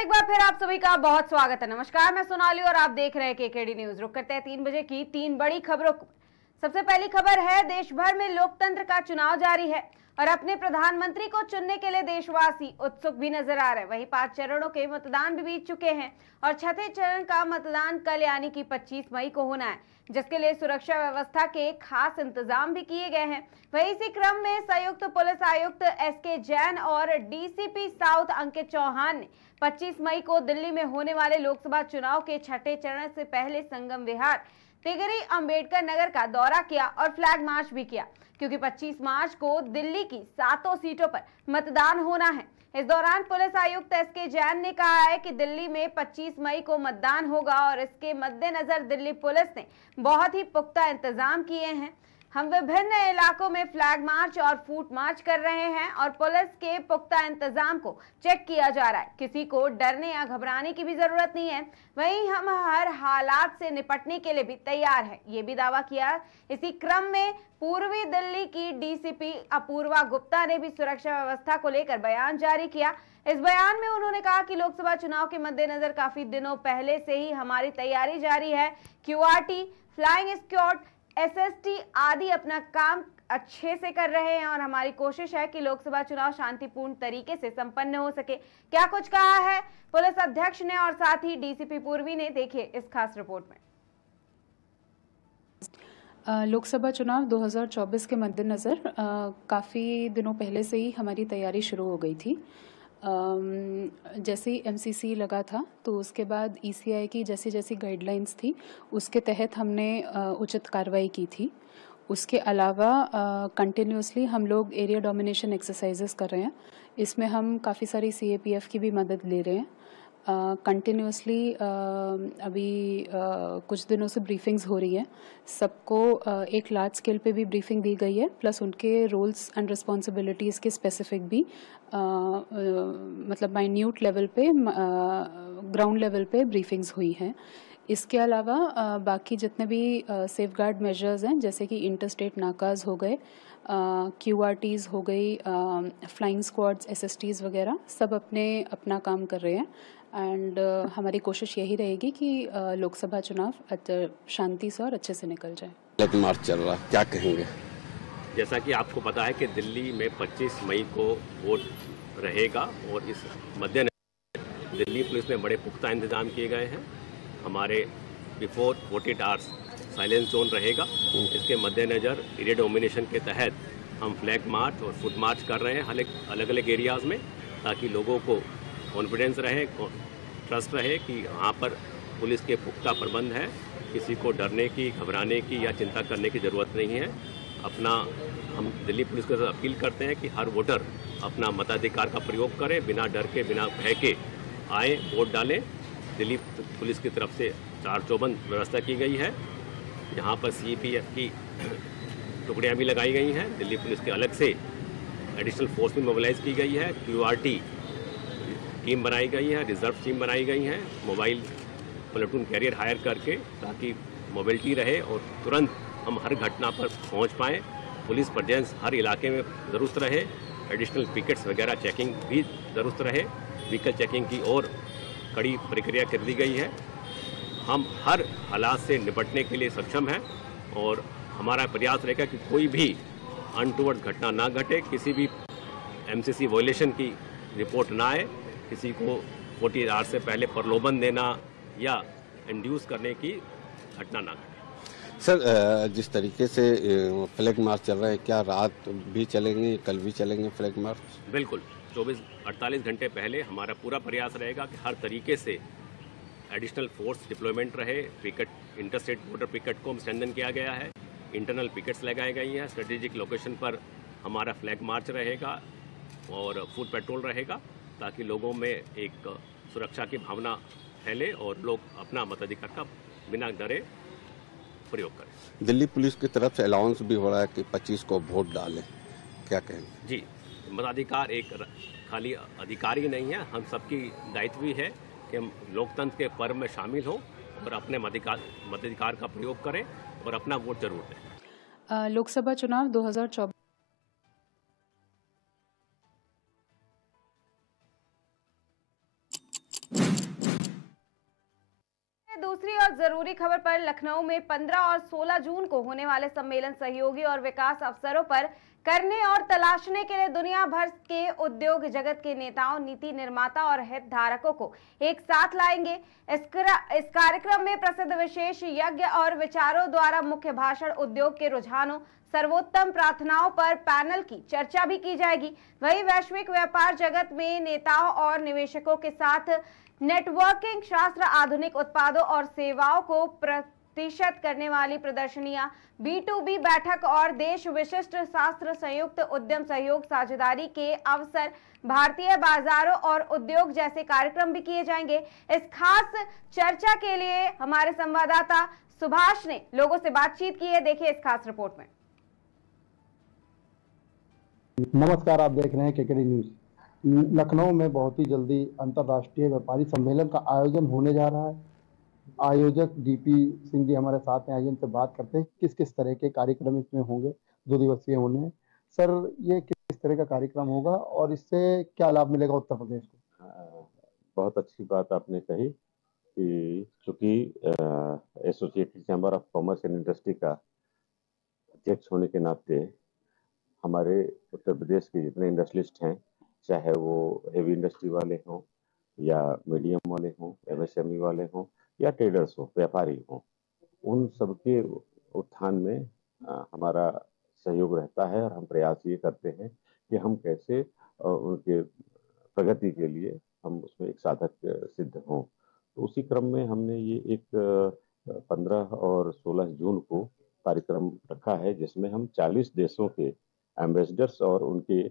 एक बार फिर आप सभी का बहुत स्वागत है। नमस्कार, मैं सोनाली और आप देख रहे हैं केकेडी न्यूज। रुक करते हैं 3 बजे की 3 बड़ी खबरों को। सबसे पहली खबर है, देश भर में लोकतंत्र का चुनाव जारी है और अपने प्रधानमंत्री को चुनने के लिए देशवासी उत्सुक भी नजर आ रहे हैं। वहीं 5 चरणों के मतदान भी बीत चुके हैं और छठे चरण का मतदान कल यानी कि 25 मई को होना है, जिसके लिए सुरक्षा व्यवस्था के खास इंतजाम भी किए गए हैं। वहीं इसी क्रम में संयुक्त पुलिस आयुक्त एसके जैन और डीसीपी साउथ अंकित चौहान ने 25 मई को दिल्ली में होने वाले लोकसभा चुनाव के छठे चरण से पहले संगम विहार, तिगरी, अंबेडकर नगर का दौरा किया और फ्लैग मार्च भी किया, क्योंकि 25 मार्च को दिल्ली की 7 सीटों पर मतदान होना है। इस दौरान पुलिस आयुक्त एसके जैन ने कहा है कि दिल्ली में 25 मई को मतदान होगा और इसके मद्देनजर दिल्ली पुलिस ने बहुत ही पुख्ता इंतजाम किए हैं। हम विभिन्न इलाकों में फ्लैग मार्च और फूट मार्च कर रहे हैं और पुलिस के पुख्ता इंतजाम को चेक किया जा रहा है। किसी को डरने या घबराने की भी जरूरत नहीं है। वहीं हम हर हालात से निपटने के लिए भी तैयार हैं, ये भी दावा किया। इसी क्रम में पूर्वी दिल्ली की डीसीपी अपूर्वा गुप्ता ने भी सुरक्षा व्यवस्था को लेकर बयान जारी किया। इस बयान में उन्होंने कहा कि लोकसभा चुनाव के मद्देनजर काफी दिनों पहले से ही हमारी तैयारी जारी है। क्यूआरटी, फ्लाइंग स्क्वाड, एसएसटी आदि अपना काम अच्छे से कर रहे हैं और हमारी कोशिश है कि लोकसभा चुनाव शांतिपूर्ण तरीके से संपन्न हो सके। क्या कुछ कहा है पुलिस अध्यक्ष ने और साथ ही डीसीपी पूर्वी ने, देखिए इस खास रिपोर्ट में। लोकसभा चुनाव 2024 के मद्देनज़र काफ़ी दिनों पहले से ही हमारी तैयारी शुरू हो गई थी। जैसे ही एमसीसी लगा था तो उसके बाद ईसीआई की जैसी जैसी गाइडलाइंस थी उसके तहत हमने उचित कार्रवाई की थी। उसके अलावा कंटिन्यूसली हम लोग एरिया डोमिनेशन एक्सरसाइजेस कर रहे हैं। इसमें हम काफ़ी सारी सीएपीएफ की भी मदद ले रहे हैं। कंटिन्यूसली अभी कुछ दिनों से ब्रीफिंग्स हो रही हैं। सबको एक लार्ज स्केल पे भी ब्रीफिंग दी गई है, प्लस उनके रोल्स एंड रिस्पॉन्सिबिलिटीज़ के स्पेसिफिक भी मतलब माइन्यूट लेवल पे, ग्राउंड लेवल पे ब्रीफिंग्स हुई हैं। इसके अलावा बाकी जितने भी सेफ गार्ड मेजर्स हैं, जैसे कि इंटरस्टेट नाकाज हो गए, क्यूआरटीज़ हो गई, फ्लाइंग स्क्वाड्स, एसएसटीज़ वगैरह, सब अपना काम कर रहे हैं। एंड हमारी कोशिश यही रहेगी कि लोकसभा चुनाव शांति से और अच्छे से निकल जाए। फ्लैग मार्च चल रहा, क्या कहेंगे? जैसा कि आपको पता है कि दिल्ली में 25 मई को वोट रहेगा और इस मद्देनजर दिल्ली पुलिस में बड़े पुख्ता इंतजाम किए गए हैं। हमारे बिफोर 48 आवर्स साइलेंस जोन रहेगा। इसके मद्देनजर एरिया डोमिनेशन के तहत हम फ्लैग मार्च और फुट मार्च कर रहे हैं अलग अलग एरियाज़ में, ताकि लोगों को कॉन्फिडेंस रहे, ट्रस्ट रहे कि यहाँ पर पुलिस के पुख्ता प्रबंध है। किसी को डरने की, घबराने की या चिंता करने की ज़रूरत नहीं है। हम दिल्ली पुलिस को अपील करते हैं कि हर वोटर अपना मताधिकार का प्रयोग करें, बिना डर के, बिना भय के आए, वोट डालें। दिल्ली पुलिस की तरफ से 4 चौबंद व्यवस्था की गई है। यहाँ पर सीपीएफ की टुकड़ियाँ भी लगाई गई हैं। दिल्ली पुलिस के अलग से एडिशनल फोर्स भी मोबिलाइज की गई है। क्यूआरटी टीम बनाई गई है, रिजर्व टीम बनाई गई है, मोबाइल प्लेटून कैरियर हायर करके, ताकि मोबिलिटी रहे और तुरंत हम हर घटना पर पहुंच पाएँ। पुलिस प्रेजेंस हर इलाके में दुरुस्त रहे। एडिशनल पिकेट्स वगैरह चेकिंग भी दुरुस्त रहे। व्हीकल चेकिंग की और कड़ी प्रक्रिया कर दी गई है। हम हर हालात से निपटने के लिए सक्षम हैं और हमारा प्रयास रहेगा कि कोई भी अनटूवर्ड घटना ना घटे, किसी भी एमसीसी वायलेशन की रिपोर्ट ना आए, किसी को 48 आवर्स से पहले प्रलोभन देना या इंड्यूस करने की घटना ना घटे। सर, जिस तरीके से फ्लैग मार्च चल रहा है, क्या रात भी चलेंगे, कल भी चलेंगे फ्लैग मार्च? बिल्कुल, 24-48 घंटे पहले हमारा पूरा प्रयास रहेगा कि हर तरीके से एडिशनल फोर्स डिप्लॉयमेंट रहे। पिकेट, इंटरस्टेट बॉर्डर पिकेट को स्ट्रेंथन किया गया है। इंटरनल पिकेट्स लगाई गई हैं। स्ट्रेटेजिक लोकेशन पर हमारा फ्लैग मार्च रहेगा और फुट पेट्रोल रहेगा, ताकि लोगों में एक सुरक्षा की भावना फैले और लोग अपना मताधिकार का बिना डरे प्रयोग करें। दिल्ली पुलिस की तरफ से अलाउंस भी हो रहा है कि 25 को वोट डालें, क्या कहेंगे? जी, मताधिकार एक खाली अधिकार ही नहीं है, हम सबकी दायित्व भी है कि हम लोकतंत्र के पर्व में शामिल हों और अपने मताधिकार का प्रयोग करें और अपना वोट जरूर दें। लोकसभा चुनाव 2024 अगली खबर पर लखनऊ में 15 और 16 जून को होने वाले सम्मेलन सहयोगी और विकास अवसरों पर करने और तलाशने के लिए दुनिया भर के उद्योग जगत के नेताओं, नीति निर्माता और हितधारकों को एक साथ लाएंगे। इस कार्यक्रम में प्रसिद्ध विशेष यज्ञ और विचारों द्वारा मुख्य भाषण, उद्योग के रुझानों, सर्वोत्तम प्रार्थनाओं पर पैनल की चर्चा भी की जाएगी। वहीं वैश्विक व्यापार जगत में नेताओं और निवेशकों के साथ नेटवर्किंग, शास्त्र, आधुनिक उत्पादों और सेवाओं को प्रतिशत करने वाली प्रदर्शनियां, B2B बैठक और देश विशिष्ट शास्त्र, संयुक्त उद्यम सहयोग, साझेदारी के अवसर, भारतीय बाजारों और उद्योग जैसे कार्यक्रम भी किए जाएंगे। इस खास चर्चा के लिए हमारे संवाददाता सुभाष ने लोगों से बातचीत की है। देखिए इस खास रिपोर्ट में। नमस्कार, आप देख रहे हैं केकेडी न्यूज। लखनऊ में बहुत ही जल्दी अंतर्राष्ट्रीय व्यापारी सम्मेलन का आयोजन होने जा रहा है। आयोजक डीपी सिंह जी हमारे साथ हैं। आइए उनसे बात करते हैं किस किस तरह के कार्यक्रम इसमें होंगे। 2 दिवसीय होने हैं। सर, ये किस तरह का कार्यक्रम होगा और इससे क्या लाभ मिलेगा उत्तर प्रदेश को? बहुत अच्छी बात आपने कही कि चूंकि associated chamber of commerce and industry का अध्यक्ष होने के नाते हमारे उत्तर प्रदेश के जितने इंडस्ट्रियलिस्ट हैं, चाहे वो हेवी इंडस्ट्री वाले हों या मीडियम वाले हों, एमएसएमई वाले हों या ट्रेडर्स हो, व्यापारी हों, उन सबके उत्थान में हमारा सहयोग रहता है। और हम प्रयास ये करते हैं कि हम कैसे उनके प्रगति के लिए हम उसमें एक साधक सिद्ध हों। तो उसी क्रम में हमने ये एक 15 और 16 जून को कार्यक्रम रखा है, जिसमें हम 40 देशों के एम्बेसडर्स और उनके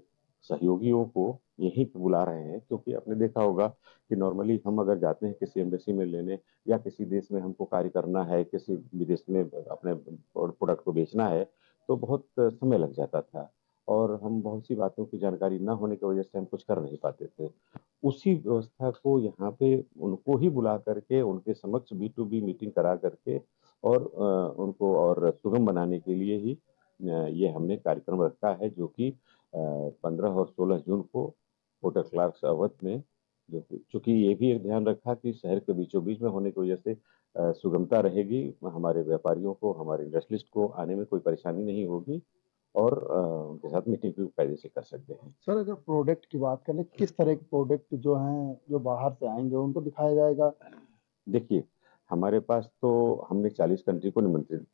सहयोगियों को यहीं पे बुला रहे हैं। क्योंकि आपने देखा होगा कि नॉर्मली हम अगर जाते हैं किसी एम्बेसी में लेने या किसी देश में हमको कार्य करना है, किसी विदेश में अपने प्रोडक्ट को बेचना है, तो बहुत समय लग जाता था और हम बहुत सी बातों की जानकारी न होने की वजह से हम कुछ कर नहीं पाते थे। उसी व्यवस्था को यहाँ पे उनको ही बुला करके उनके समक्ष B2B मीटिंग करा करके और उनको और सुगम बनाने के लिए ही ये हमने कार्यक्रम रखा है, जो कि 15 और 16 जून को होटल क्लार्क्स अवध में, जो चूंकि ये भी एक ध्यान रखा कि शहर के बीचों बीच में होने की वजह से सुगमता रहेगी, हमारे व्यापारियों को, हमारे इंडस्ट्रियलिस्ट को आने में कोई परेशानी नहीं होगी और उनके साथ मीटिंग भी कायदे से कर सकते हैं। सर, अगर प्रोडक्ट की बात करें, किस तरह के प्रोडक्ट जो हैं जो बाहर से आएंगे उनको दिखाया जाएगा? देखिए, हमारे पास तो हमने 40 कंट्री को निमंत्रित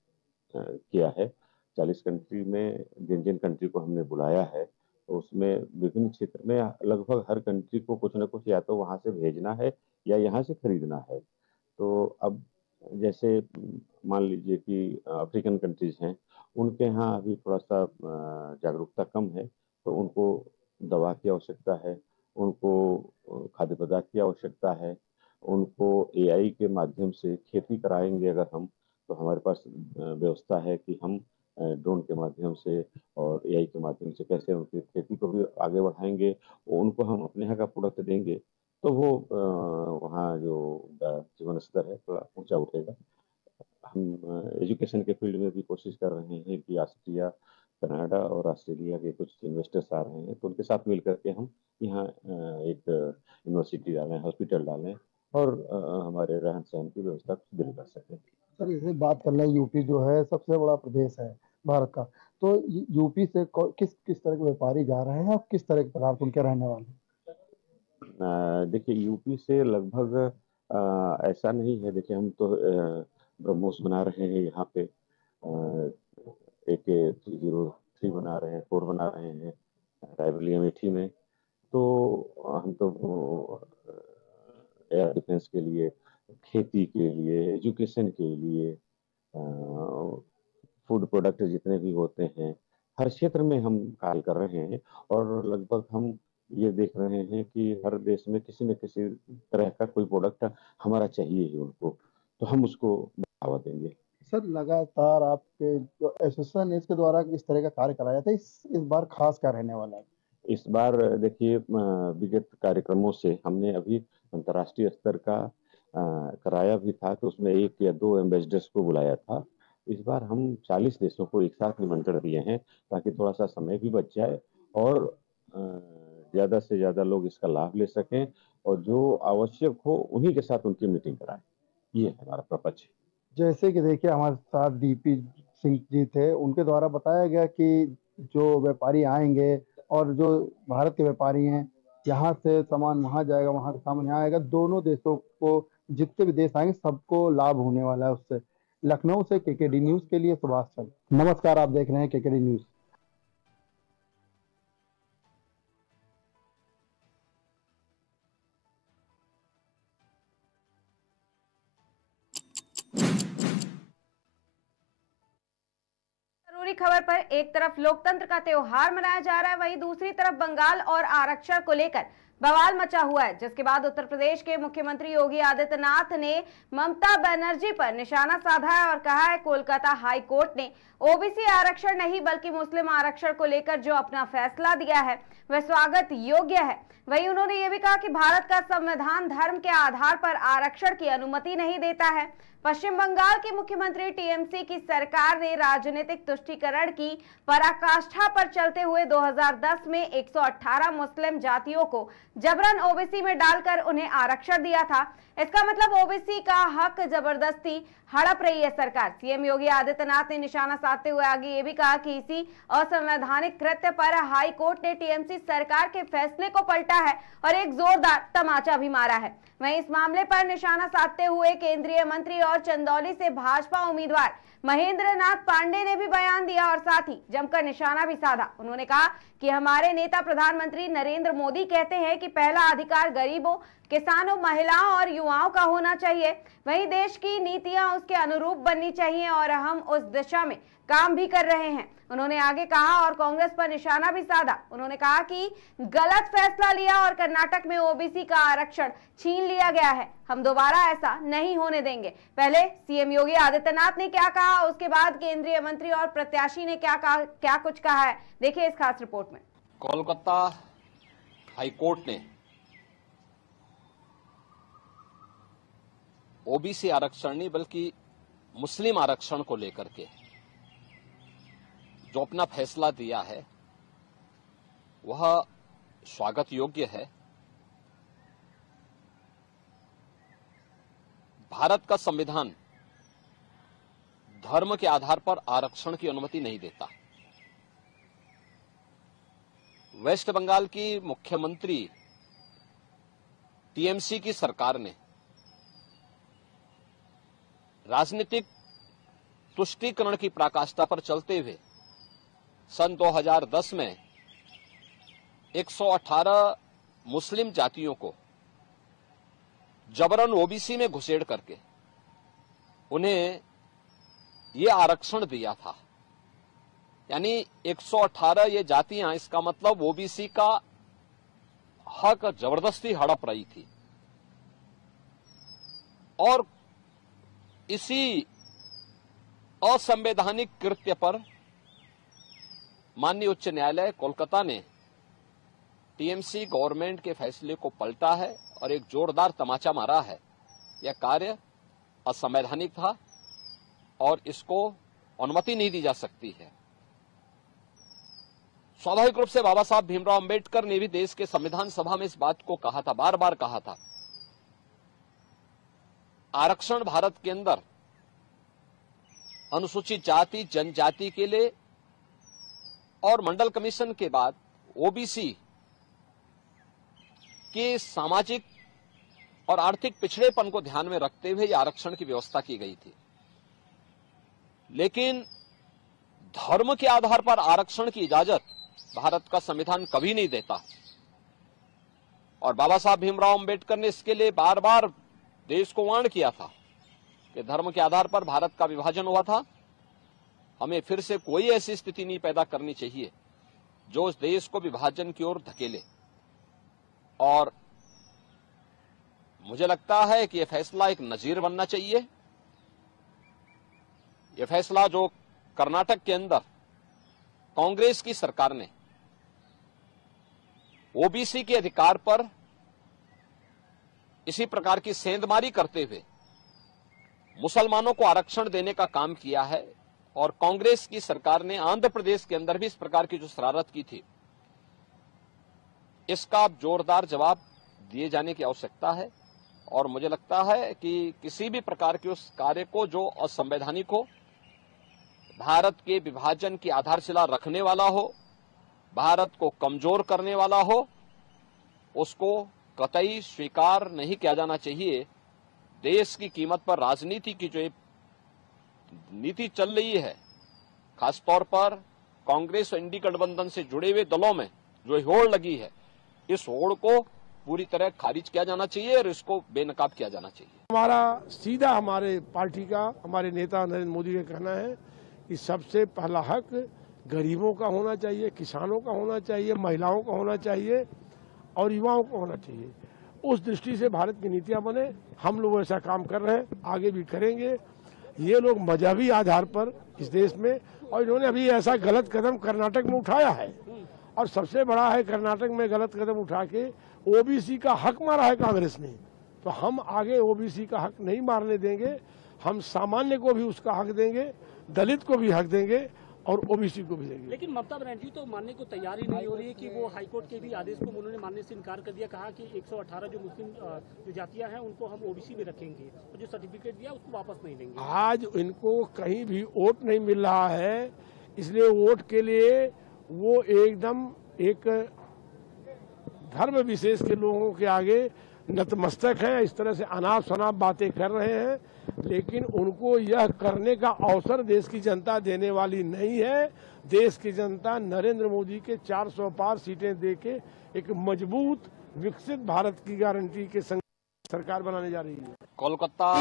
किया है। 40 कंट्री में जिन जिन कंट्री को हमने बुलाया है, तो उसमें विभिन्न क्षेत्र में लगभग हर कंट्री को कुछ न कुछ या तो वहाँ से भेजना है या यहाँ से खरीदना है। तो अब जैसे मान लीजिए कि अफ्रीकन कंट्रीज हैं, उनके यहाँ अभी थोड़ा सा जागरूकता कम है, तो उनको दवा की आवश्यकता है, उनको खाद्य पदार्थ की आवश्यकता है, उनको AI के माध्यम से खेती कराएंगे अगर हम, तो हमारे पास व्यवस्था है कि हम ड्रोन के माध्यम से और AI के माध्यम से कैसे उनकी खेती को भी आगे बढ़ाएंगे, उनको हम अपने यहाँ का प्रोडक्ट देंगे, तो वो वहाँ जो जीवन स्तर है थोड़ा ऊंचा उठेगा। हम एजुकेशन के फील्ड में भी कोशिश कर रहे हैं कि ऑस्ट्रिया, कनाडा और ऑस्ट्रेलिया के कुछ इन्वेस्टर्स आ रहे हैं, तो उनके साथ मिल करके हम यहाँ एक यूनिवर्सिटी डालें, हॉस्पिटल डालें और हमारे रहन सहन की व्यवस्था को सुदृढ़ कर सकें। सर, जैसे बात कर लें, यूपी जो है सबसे बड़ा प्रदेश है भारत का, तो यूपी से किस किस तरह के व्यापारी जा रहे हैं और किस तरह के पदार्थ उनके रहने वाले हैं? देखिए, यूपी से लगभग ऐसा नहीं है। देखिए, हम तो ब्रह्मोस बना रहे हैं यहाँ पे, AK-303 बना रहे हैं, 4 बना रहे हैं रायबरेली अमेठी में। तो हम तो एयर डिफेंस के लिए, खेती के लिए, एजुकेशन के लिए, फूड प्रोडक्ट जितने भी होते हैं, हर क्षेत्र में हम कार्य कर रहे हैं और लगभग हम ये देख रहे हैं कि हर देश में किसी न किसी तरह का कोई प्रोडक्ट हमारा चाहिए ही उनको, तो हम उसको बढ़ावा देंगे। सर, लगातार आपके जो एसोसिएशन है इसके द्वारा किस तरह का कार्य कराया जाता है, इस बार खास क्या रहने वाला है? इस बार देखिए, विगत कार्यक्रमों से हमने अभी अंतर्राष्ट्रीय स्तर का कराया भी था, तो उसमें 1 या 2 एम्बेसडर्स को बुलाया था। इस बार हम 40 देशों को एक साथ निमंत्रण दिए हैं, ताकि थोड़ा सा समय भी बच जाए और ज़्यादा से ज़्यादा लोग इसका लाभ ले सकें और जो आवश्यक हो उन्हीं के साथ उनकी मीटिंग कराएं। ये हमारा प्रपंच है। जैसे कि देखिए हमारे साथ डीपी सिंह जी थे, उनके द्वारा बताया गया कि जो व्यापारी आएंगे और जो भारत के व्यापारी हैं, यहाँ से सामान वहाँ जाएगा, वहाँ का सामान यहाँ आएगा, दोनों देशों को, जितने भी देश आएंगे सबको लाभ होने वाला है उससे। लखनऊ से केकेडी न्यूज के लिए सुभाष चंद्र। नमस्कार, आप देख रहे हैं केकेडी न्यूज। जरूरी खबर पर एक तरफ लोकतंत्र का त्योहार मनाया जा रहा है, वहीं दूसरी तरफ बंगाल और आरक्षण को लेकर बवाल मचा हुआ है, जिसके बाद उत्तर प्रदेश के मुख्यमंत्री योगी आदित्यनाथ ने ममता बनर्जी पर निशाना साधा है और कहा है कोलकाता हाई कोर्ट ने ओबीसी आरक्षण नहीं बल्कि मुस्लिम आरक्षण को लेकर जो अपना फैसला दिया है वह स्वागत योग्य है। वहीं उन्होंने ये भी कहा कि भारत का संविधान धर्म के आधार पर आरक्षण की अनुमति नहीं देता है। पश्चिम बंगाल की मुख्यमंत्री टीएमसी की सरकार ने राजनीतिक तुष्टीकरण की पराकाष्ठा पर चलते हुए 2010 में 118 मुस्लिम जातियों को जबरन ओबीसी में डालकर उन्हें आरक्षण दिया था। इसका मतलब ओबीसी का हक जबरदस्ती हड़प रही है सरकार। सीएम योगी आदित्यनाथ ने निशाना साधते हुए आगे ये भी कहा कि इसी असंवैधानिक कृत्य पर हाई कोर्ट ने टीएमसी सरकार के फैसले को पलटा है और एक जोरदार तमाचा भी मारा है। वहीं इस मामले पर निशाना साधते हुए केंद्रीय मंत्री और चंदौली से भाजपा उम्मीदवार महेंद्र नाथ पांडे ने भी बयान दिया और साथ ही जमकर निशाना भी साधा। उन्होंने कहा कि हमारे नेता प्रधानमंत्री नरेंद्र मोदी कहते हैं कि पहला अधिकार गरीबों, किसानों, महिलाओं और युवाओं का होना चाहिए, वहीं देश की नीतियां उसके अनुरूप बननी चाहिए और हम उस दिशा में काम भी कर रहे हैं। उन्होंने आगे कहा और कांग्रेस पर निशाना भी साधा। उन्होंने कहा कि गलत फैसला लिया और कर्नाटक में ओबीसी का आरक्षण छीन लिया गया है, हम दोबारा ऐसा नहीं होने देंगे। पहले सीएम योगी आदित्यनाथ ने क्या कहा, उसके बाद केंद्रीय मंत्री और प्रत्याशी ने क्या कहा, क्या कुछ कहा है, देखिए इस खास रिपोर्ट में। कोलकाता हाईकोर्ट ने ओबीसी आरक्षण नहीं बल्कि मुस्लिम आरक्षण को लेकर के जो अपना फैसला दिया है वह स्वागत योग्य है। भारत का संविधान धर्म के आधार पर आरक्षण की अनुमति नहीं देता। वेस्ट बंगाल की मुख्यमंत्री टीएमसी की सरकार ने राजनीतिक तुष्टीकरण की पराकाष्ठा पर चलते हुए सन 2010 में 118 मुस्लिम जातियों को जबरन ओबीसी में घुसेड़ करके उन्हें ये आरक्षण दिया था। यानी 118 ये जातियां, इसका मतलब ओबीसी का हक जबरदस्ती हड़प रही थी। और इसी असंवैधानिक कृत्य पर माननीय उच्च न्यायालय कोलकाता ने टीएमसी गवर्नमेंट के फैसले को पलटा है और एक जोरदार तमाचा मारा है। यह कार्य असंवैधानिक था और इसको अनुमति नहीं दी जा सकती है। स्वाभाविक रूप से बाबा साहब भीमराव अंबेडकर ने भी देश के संविधान सभा में इस बात को कहा था, बार बार कहा था। आरक्षण भारत के अंदर अनुसूचित जाति जनजाति के लिए और मंडल कमीशन के बाद ओबीसी के सामाजिक और आर्थिक पिछड़ेपन को ध्यान में रखते हुए आरक्षण की व्यवस्था की गई थी। लेकिन धर्म के आधार पर आरक्षण की इजाजत भारत का संविधान कभी नहीं देता और बाबा साहब भीमराव अंबेडकर ने इसके लिए बार बार देश को वार्न किया था कि धर्म के आधार पर भारत का विभाजन हुआ था। हमें फिर से कोई ऐसी स्थिति नहीं पैदा करनी चाहिए जो इस देश को विभाजन की ओर धकेले। और मुझे लगता है कि यह फैसला एक नजीर बनना चाहिए। यह फैसला जो कर्नाटक के अंदर कांग्रेस की सरकार ने ओबीसी के अधिकार पर इसी प्रकार की सेंधमारी करते हुए मुसलमानों को आरक्षण देने का काम किया है और कांग्रेस की सरकार ने आंध्र प्रदेश के अंदर भी इस प्रकार की जो शरारत की थी, इसका जोरदार जवाब दिए जाने की आवश्यकता है। और मुझे लगता है कि किसी भी प्रकार के उस कार्य को जो असंवैधानिक हो, भारत के विभाजन की आधारशिला रखने वाला हो, भारत को कमजोर करने वाला हो, उसको कतई स्वीकार नहीं किया जाना चाहिए। देश की कीमत पर राजनीति की जो नीति चल रही है, खासतौर पर कांग्रेस और इंडी गठबंधन से जुड़े हुए दलों में जो होड़ लगी है, इस होड़ को पूरी तरह खारिज किया जाना चाहिए और इसको बेनकाब किया जाना चाहिए। हमारे पार्टी का, हमारे नेता नरेंद्र मोदी का कहना है कि सबसे पहला हक गरीबों का होना चाहिए, किसानों का होना चाहिए, महिलाओं का होना चाहिए और युवाओं का होना चाहिए। उस दृष्टि से भारत की नीतियां बने। हम लोग ऐसा काम कर रहे हैं, आगे भी करेंगे। ये लोग मजहबी आधार पर इस देश में, और इन्होंने अभी ऐसा गलत कदम कर्नाटक में उठाया है, और सबसे बड़ा है कर्नाटक में गलत कदम उठा के ओबीसी का हक मारा है कांग्रेस ने। तो हम आगे ओबीसी का हक नहीं मारने देंगे। हम सामान्य को भी उसका हक देंगे, दलित को भी हक देंगे और ओबीसी को भी देंगे। लेकिन ममता बनर्जी तो मानने को तैयार ही नहीं हो रही है कि वो हाईकोर्ट के भी आदेश को उन्होंने मानने से इनकार कर दिया। कहा कि 118 जो मुस्लिम जो जातियां हैं उनको हम ओबीसी में रखेंगे और जो सर्टिफिकेट दिया उसको वापस नहीं लेंगे। आज इनको कहीं भी वोट नहीं मिल रहा है, इसलिए वोट के लिए वो एकदम एक धर्म विशेष के लोगों के आगे नतमस्तक हैं। इस तरह से अनाप शनाप बातें कर रहे हैं, लेकिन उनको यह करने का अवसर देश की जनता देने वाली नहीं है। देश की जनता नरेंद्र मोदी के 400 पार सीटें देके एक मजबूत विकसित भारत की गारंटी के संग सरकार बनाने जा रही है। कोलकाता